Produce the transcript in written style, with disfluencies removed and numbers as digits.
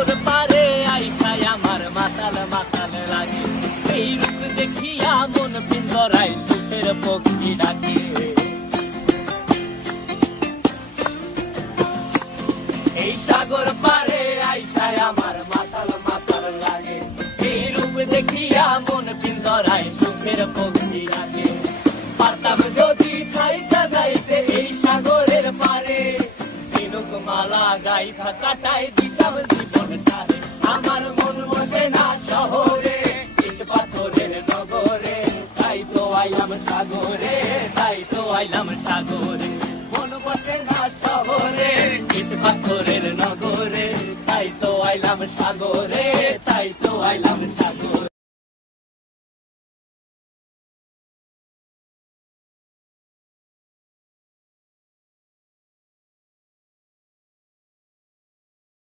সাগর পারে আইসায় আমার মাতাল মাতাল লাগে, এই রূপ দেখিয়া মন পিঞ্জরায় সুখের পক্ষী ডাকে। এই সাগর পারে আইসায় আমার মাতাল মাতাল লাগে, এই রূপ দেখিয়া মন পিঞ্জরায় সুখের পক্ষী ডাকে। পারতাম যদি থাইকা যাইতে এই সাগরের পারে, ঝিনুক মালা গাইথা কাটাই দিতাম জীবনটারে। আমার মন বসে না শহরে, ইট পাথরের নগরে, তাই তো আইলাম সাগরে, তাই তো আইলাম সাগরে। মন বসে না শহরে, ইট পাথরের নগরে, তাই তো আইলাম সাগরে।